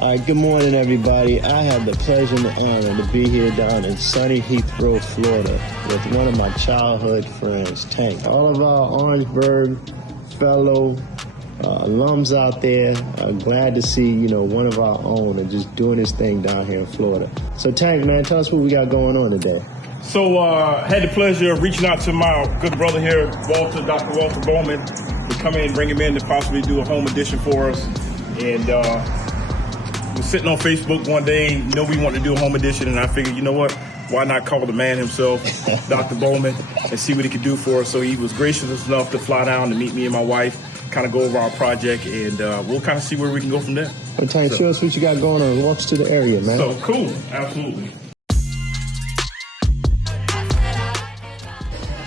All right, good morning, everybody. I have the pleasure and the honor to be here down in sunny Heathrow, Florida, with one of my childhood friends, Tank. All of our Orangeburg fellow alums out there are glad to see, one of our own and just doing his thing down here in Florida. So, Tank, man, tell us what we got going on today. So, had the pleasure of reaching out to my good brother here, Dr. Walter Bowman, to come in and bring him in to possibly do a home edition for us. And was sitting on Facebook one day, we wanted to do a home edition, and I figured, you know what, why not call the man himself, Dr. Bowman, and see what he could do for us. So he was gracious enough to fly down to meet me and my wife, kind of go over our project, and we'll kind of see where we can go from there. Well, Tank, show us what you got going on. Walk us to the area, man. So, cool, absolutely.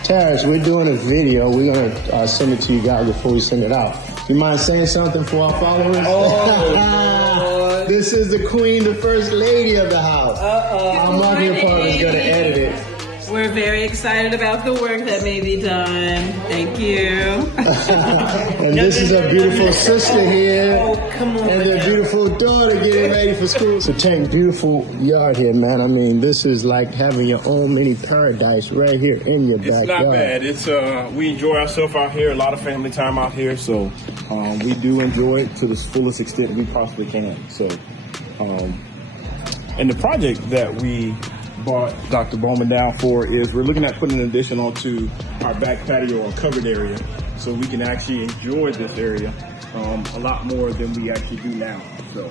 Terrence, we're doing a video. We're going to send it to you guys before we send it out. You mind saying something for our followers? Oh, this is the queen, the first lady of the house. Our marketing partner is going to edit it. We're very excited about the work that may be done. Thank you. And this is a beautiful sister here. Oh, come on. And their beautiful daughter getting ready for school. So, Tank, beautiful yard here, man. I mean, this is like having your own mini paradise right here in your backyard. It's not bad. It's we enjoy ourselves out here. A lot of family time out here. So we do enjoy it to the fullest extent we possibly can. So, and the project that we brought Dr. Bowman down for is we're looking at putting an addition onto our back patio or covered area so we can actually enjoy this area a lot more than we actually do now. So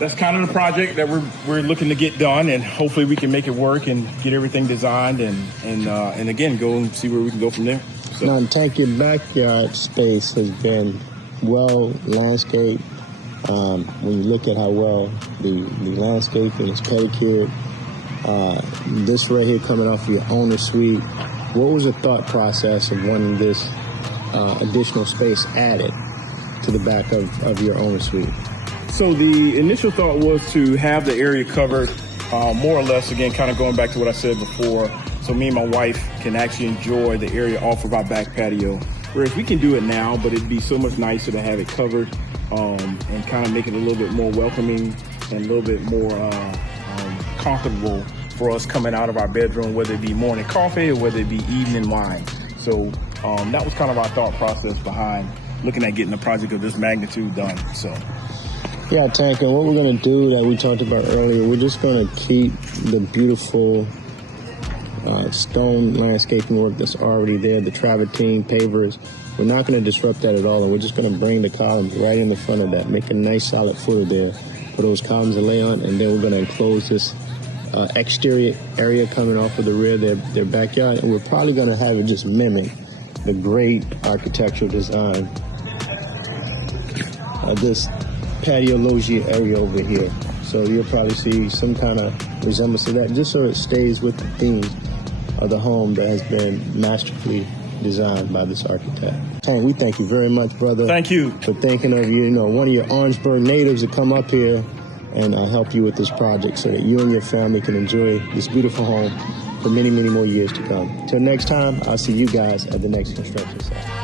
that's kind of the project that we're looking to get done, and hopefully we can make it work and get everything designed and again go and see where we can go from there. So. Now, Tank, your backyard space has been well landscaped. When you look at how well the landscaping is pedicured, this right here coming off of your owner suite, what was the thought process of wanting this additional space added to the back of your owner suite? So the initial thought was to have the area covered more or less, again, kind of going back to what I said before, so me and my wife can actually enjoy the area off of our back patio. Whereas we can do it now, but it'd be so much nicer to have it covered and kind of make it a little bit more welcoming and a little bit more comfortable for us coming out of our bedroom, whether it be morning coffee or whether it be evening wine. So that was kind of our thought process behind looking at getting a project of this magnitude done. So. Yeah, Tank, and what we're going to do that we talked about earlier, we're just going to keep the beautiful stone landscaping work that's already there, the travertine pavers. We're not going to disrupt that at all, and we're just going to bring the columns right in the front of that, make a nice solid footer there for those columns to lay on, and then we're going to enclose this exterior area coming off of the rear, their backyard, and we're probably going to have it just mimic the great architectural design of this patio loggia area over here. So you'll probably see some kind of resemblance to that, just so it stays with the theme of the home that has been masterfully designed by this architect. Tank, we thank you very much, brother. Thank you. For thinking of one of your Orangeburg natives to come up here and help you with this project so that you and your family can enjoy this beautiful home for many, many more years to come. Till next time, I'll see you guys at the next construction site.